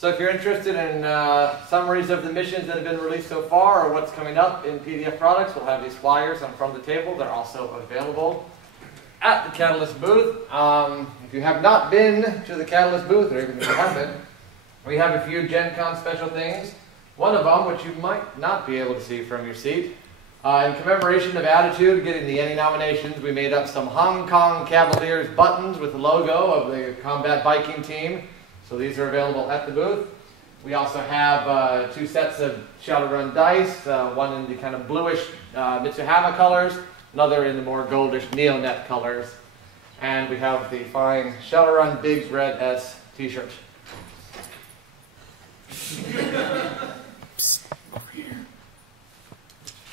So if you're interested in summaries of the missions that have been released so far or what's coming up in PDF products, we'll have these flyers on front of the table. They're also available at the Catalyst booth. If you have not been to the Catalyst booth, or even if you have been, we have a few Gen Con special things. One of them, which you might not be able to see from your seat, in commemoration of Attitude getting the Annie nominations, we made up some Hong Kong Cavaliers buttons with the logo of the combat biking team. So these are available at the booth. We also have 2 sets of Shadowrun dice, one in the kind of bluish Mitsuhama colors, another in the more goldish Neonet colors. And we have the fine Shadowrun Biggs Red S t-shirt. Psst, over here.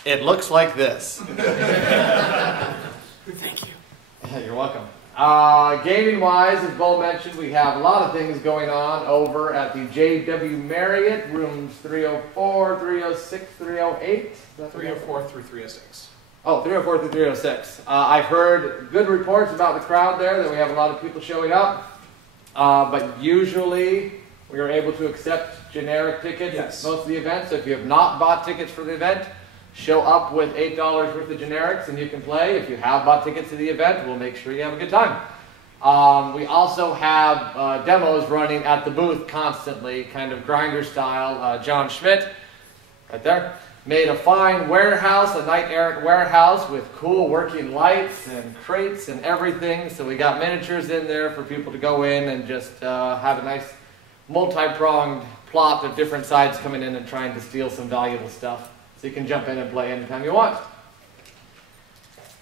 It looks like this. Thank you. You're welcome. Gaming-wise, as Bo mentioned, we have a lot of things going on over at the JW Marriott, rooms 304, 306, 308. 304 through 306. Oh, 304 through 306. I've heard good reports about the crowd there, that we have a lot of people showing up. But usually, we are able to accept generic tickets at most of the events. So if you have not bought tickets for the event, show up with $8 worth of generics and you can play. If you have bought tickets to the event, we'll make sure you have a good time. We also have demos running at the booth constantly, kind of grinder style. John Schmidt, right there, made a fine warehouse, a knight-errant warehouse with cool working lights and crates and everything. So we got miniatures in there for people to go in and just have a nice multi-pronged plot of different sides coming in and trying to steal some valuable stuff. So you can jump in and play anytime you want.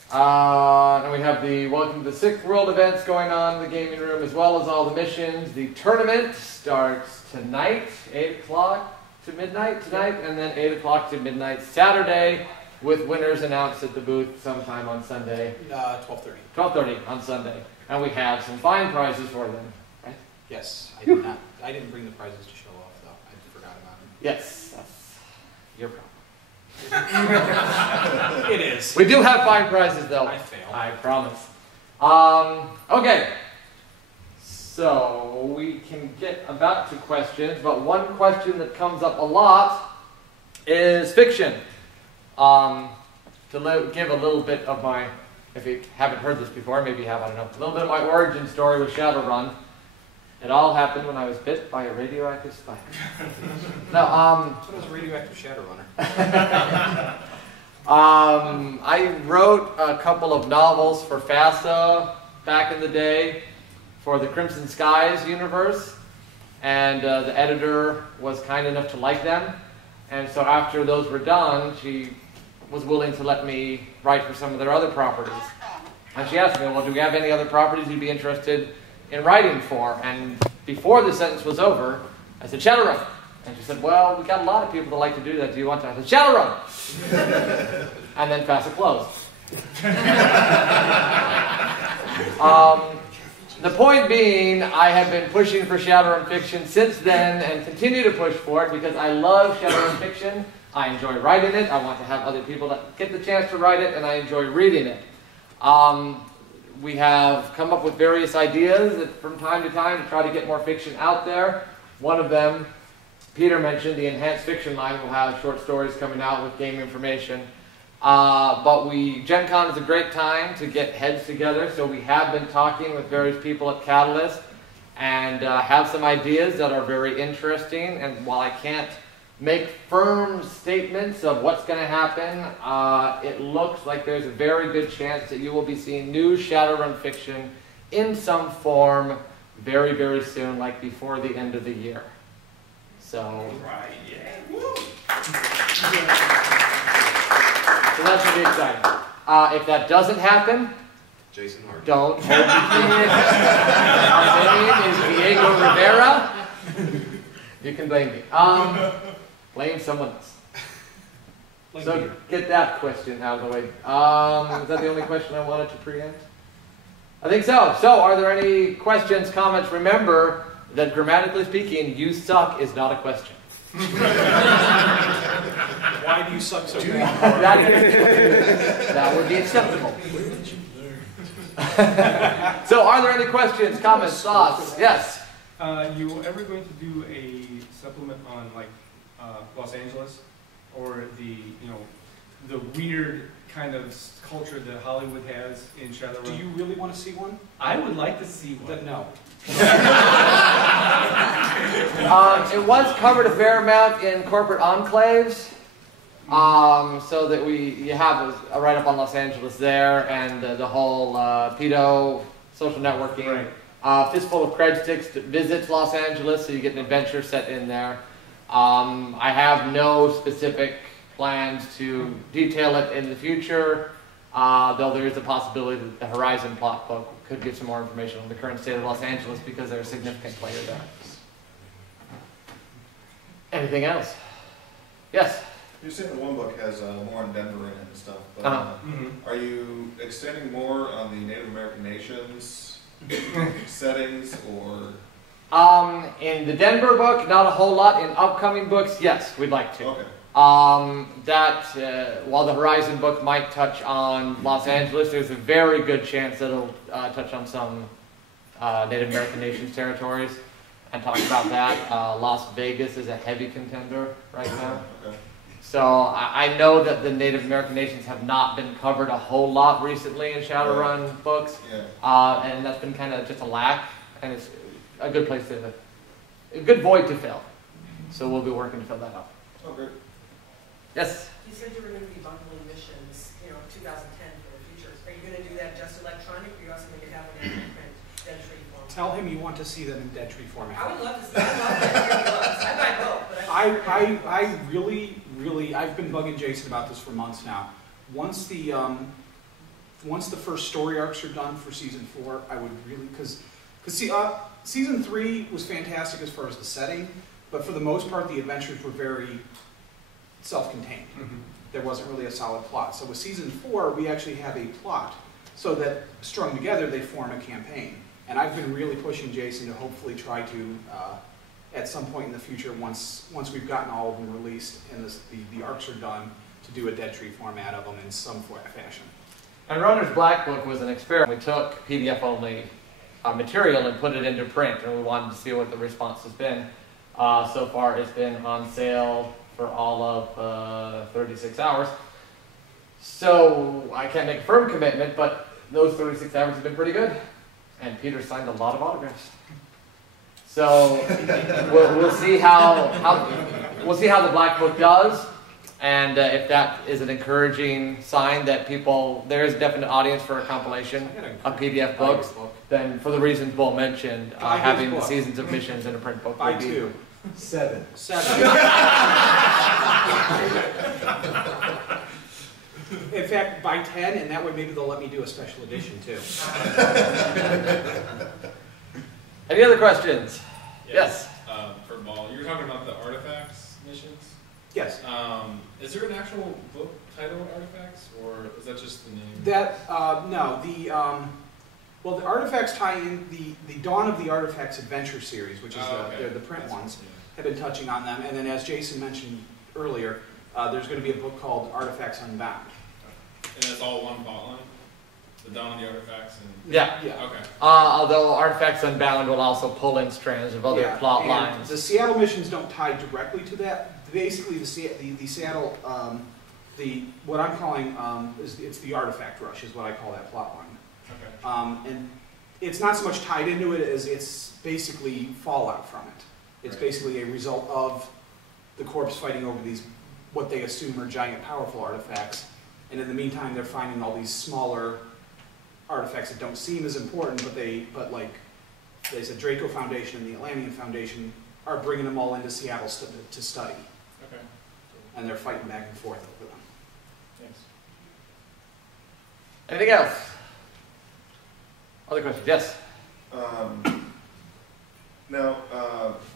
And we have the Welcome to the Sixth World events going on in the gaming room, as well as all the missions. The tournament starts tonight, 8 o'clock to midnight tonight, and then 8 o'clock to midnight Saturday, with winners announced at the booth sometime on Sunday. 12:30. 12:30 on Sunday. And we have some fine prizes for them, right? Yes, I did not. I didn't bring the prizes to show off, though. I forgot about them. Yes, that's your problem. It is. We do have fine prizes, though. I fail. I promise. Okay. So we can get about to questions, but one question that comes up a lot is fiction. To give a little bit of my, if you haven't heard this before, maybe you have, I don't know, a little bit of my origin story with Shadowrun. It all happened when I was bit by a radioactive spider. Now, what was a radioactive Shadowrunner? I wrote a couple of novels for FASA back in the day for the Crimson Skies universe, and the editor was kind enough to like them. And so after those were done, she was willing to let me write for some of their other properties. And she asked me, well, do we have any other properties you'd be interested in writing for? And before the sentence was over, I said, Shadowrun. And she said, well, we got a lot of people that like to do that. Do you want to? I said, Shadowrun. And then FASA closed. The point being, I have been pushing for Shadowrun fiction since then and continue to push for it because I love Shadowrun fiction. I enjoy writing it. I want to have other people that get the chance to write it, and I enjoy reading it. We have come up with various ideas from time to time to try to get more fiction out there. One of them, Peter mentioned, the Enhanced Fiction line will have short stories coming out with game information. But Gen Con is a great time to get heads together, so we have been talking with various people at Catalyst and have some ideas that are very interesting. And while I can't make firm statements of what's going to happen, it looks like there's a very good chance that you will be seeing new Shadowrun fiction in some form very, very soon, like before the end of the year. So, right, yeah. Woo. So that should be exciting. If that doesn't happen, Jason Hart. don't hold your name is Diego Rivera. You can blame me. Blame someone else. So get that question out of the way. Is that the only question I wanted to preempt? I think so. So are there any questions, comments? Remember that grammatically speaking, you suck is not a question. Why do you suck so bad? That would be acceptable. So are there any questions, comments, thoughts? Yes? You ever going to do a supplement on like Los Angeles, or the the weird kind of culture that Hollywood has in Shadowrun? Do you really want to see one? I would like to see one. Then no. It was covered a fair amount in corporate enclaves, so that you have a write-up on Los Angeles there, and the whole pedo social networking. Right. Fistful of Cred Sticks visits Los Angeles, so you get an adventure set in there. I have no specific plans to detail it in the future, though there is a possibility that the Horizon plot book could give some more information on the current state of Los Angeles, because they're a significant player there. Anything else? Yes? You said the one book has more on Denver in it and stuff, but are you extending more on the Native American nations settings, or? In the Denver book, not a whole lot. In upcoming books, yes, we'd like to. Okay. While the Horizon book might touch on Los Angeles, there's a very good chance that it'll touch on some Native American nations territories and talk about that. Las Vegas is a heavy contender right now. Okay. So I know that the Native American nations have not been covered a whole lot recently in Shadowrun books, and that's been kind of just a lack, and it's a good place a good void to fill. So we'll be working to fill that up. Oh, great. Yes? You said you were going to be bundling missions, 2010 for the future. Are you going to do that just electronic, or are you also going to have an in print dead tree form? Tell him you want to see them in dead tree format. I would love to see them. I might hope, but I really, I've been bugging Jason about this for months now. Once the first story arcs are done for season 4, I would really, because season 3 was fantastic as far as the setting, but for the most part the adventures were very self-contained. There wasn't really a solid plot. So with season 4, we actually have a plot, so that strung together they form a campaign. And I've been really pushing Jason to hopefully try to, at some point in the future, once we've gotten all of them released and the arcs are done, to do a dead tree format of them in some fashion. And Runner's Black Book was an experiment. We took PDF-only material and put it into print, and we wanted to see what the response has been. So far, it's been on sale for all of 36 hours. So I can't make a firm commitment, but those 36 hours have been pretty good. And Peter signed a lot of autographs. So we'll see how the Black Book does, and if that is an encouraging sign that there is a definite audience for a compilation of PDF books, then for the reasons Bull mentioned, having the seasons of missions in a print book would be 2. 7. In fact, buy 10, and that way maybe they'll let me do a special edition too. Any other questions? Yes. For Ball, you were talking about the artifacts missions. Yes. Is there an actual book titled Artifacts, or is that just the name? That no, well, the artifacts tie in the Dawn of the Artifacts Adventure series, which is the print ones, have been touching on them, and then as Jason mentioned earlier, there's going to be a book called Artifacts Unbound. And it's all one plot line? The Dawn of the Artifacts? And... Yeah. Okay. Although Artifacts Unbound will also pull in strands of other plot lines. The Seattle missions don't tie directly to that. Basically, the Seattle, what I'm calling it's the Artifact Rush is what I call that plot line. Okay. And it's not so much tied into it as it's basically fallout from it. It's basically a result of the Corps fighting over these, what they assume are giant, powerful artifacts. And in the meantime, they're finding all these smaller artifacts that don't seem as important, but like there's a Draco Foundation and the Atlantean Foundation are bringing them all into Seattle to study. Okay. And they're fighting back and forth over them. Thanks. Anything else? Other questions? Yes. Now,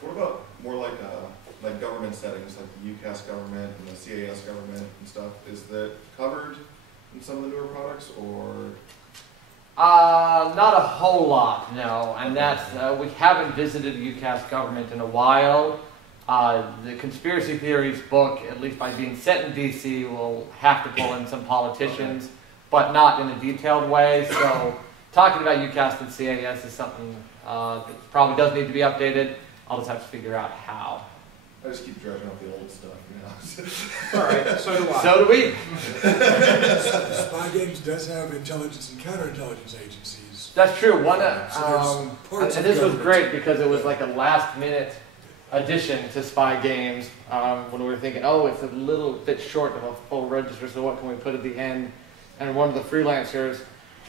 what about more like government settings, like the UCAS government and the CAS government and stuff? Is that covered in some of the newer products, or? Not a whole lot, no. And that's we haven't visited the UCAS government in a while. The conspiracy theories book, at least by being set in DC, will have to pull in some politicians, but not in a detailed way. So talking about UCAS and CAS is something It probably does need to be updated. I'll just have to figure out how. I just keep dredging up the old stuff, you know. All right, so do I. So do we. Spy Games does have intelligence and counterintelligence agencies. That's true. One, So there's parts and of this was government. great because it was like a last-minute addition to Spy Games when we were thinking, oh, it's a little bit short of a full register, so what can we put at the end? And one of the freelancers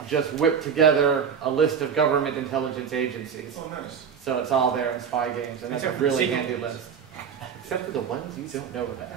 just whipped together a list of government intelligence agencies. Oh, nice. So it's all there in Spy Games, and that's a Except for the really secret handy ones. list. Except for the ones you don't know about.